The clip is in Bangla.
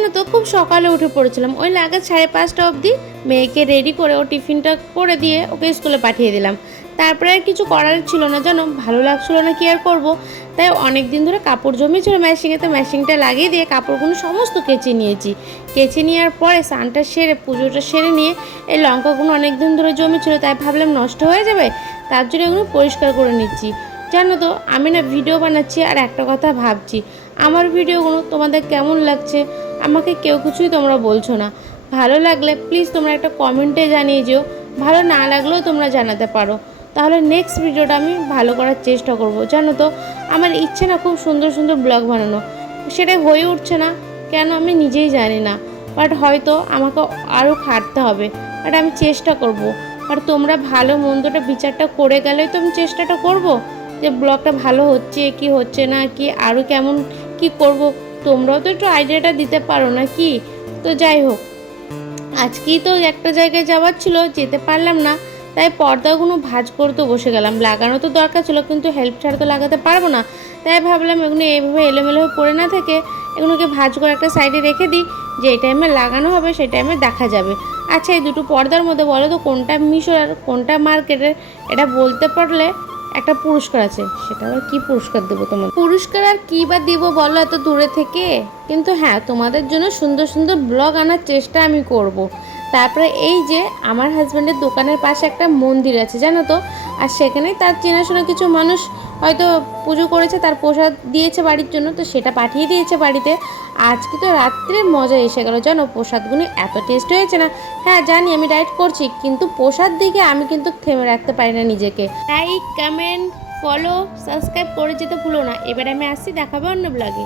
জানো তো খুব সকালে উঠে পড়েছিলাম, ওই লাগাত 5:30 অবধি মেয়েকে রেডি করে ও টিফিনটা করে দিয়ে ওকে স্কুলে পাঠিয়ে দিলাম। তারপরে আর কিছু করার ছিল না, জানো ভালো লাগছিল না, কি আর করবো। তাই অনেক দিন ধরে কাপড় জমেছিল মেশিনে, তো মেশিনটা লাগিয়ে দিয়ে কাপড়গুলো সমস্ত কেচে নিয়েছি। কেচে নেওয়ার পরে স্নানটা সেরে পুজোটা সেরে নিয়ে এই লঙ্কাগুলো অনেক দিন ধরে জমেছিল, তাই ভাবলাম নষ্ট হয়ে যাবে, তার জন্য এগুলো পরিষ্কার করে নিচ্ছি। জানো তো আমি না ভিডিও বানাচ্ছি আর একটা কথা ভাবছি, আমার ভিডিওগুলো তোমাদের কেমন লাগছে আমাকে কেউ কিছুই তোমরা বলছো না। ভালো লাগলে প্লিজ তোমরা একটা কমেন্টে জানিয়ে যেও, ভালো না লাগলেও তোমরা জানাতে পারো, তাহলে নেক্সট ভিডিওটা আমি ভালো করার চেষ্টা করব। জানো তো আমার ইচ্ছে না খুব সুন্দর সুন্দর ব্লগ বানানো, সেটা হয়ে উঠছে না কেন আমি নিজেই জানি না, বাট হয়তো আমাকে আরও খাটতে হবে, বাট আমি চেষ্টা করব। আর তোমরা ভালো মন্দটা বিচারটা করে গেলেই তো আমি চেষ্টাটা করব যে ব্লগটা ভালো হচ্ছে কি হচ্ছে না, কি আরও কেমন কি করব, তোমরাও তো একটু আইডিয়াটা দিতে পারো না কি। তো যাই হোক, আজকেই তো একটা জায়গায় যাওয়ার ছিল, যেতে পারলাম না, তাই পর্দাগুলো ভাঁজ করতে বসে গেলাম। লাগানো তো দরকার ছিল, কিন্তু হেল্প ছাড়া তো লাগাতে পারবো না, তাই ভাবলাম এগুলো এইভাবে এলোমেলো হয়ে পড়ে না থেকে এগুলোকে ভাঁজ করে একটা সাইডে রেখে দিই, যে এই টাইমে লাগানো হবে সেই টাইমে দেখা যাবে। আচ্ছা, এই দুটো পর্দার মধ্যে বলো তো কোনটা মিশো আর কোনটা মার্কেটের, এটা বলতে পারলে একটা পুরস্কার আছে। সেটা আবার কী পুরস্কার দেবো তোমার? পুরস্কার আর কী বা দিব বলো এত দূরে থেকে। কিন্তু হ্যাঁ, তোমাদের জন্য সুন্দর সুন্দর ব্লগ আনার চেষ্টা আমি করব। তারপরে এই যে আমার হাজব্যান্ডের দোকানের পাশে একটা মন্দির আছে জানো তো, আর সেখানেই তার চেনাশোনা কিছু মানুষ হয়তো পুজো করেছে, তার প্রসাদ দিয়েছে বাড়ির জন্য, তো সেটা পাঠিয়ে দিয়েছে বাড়িতে। আজকে তো রাত্রে মজা এসে গেল, জানো প্রসাদগুলো এত টেস্ট হয়েছে না। হ্যাঁ জানি আমি ডায়েট করছি, কিন্তু প্রসাদ দিকে আমি কিন্তু থেমে রাখতে পারি না নিজেকে। লাইক, কমেন্ট, ফলো, সাবস্ক্রাইব করে যেতে ভুলো না। এবার আমি আসছি, দেখাবো অন্য ব্লগে।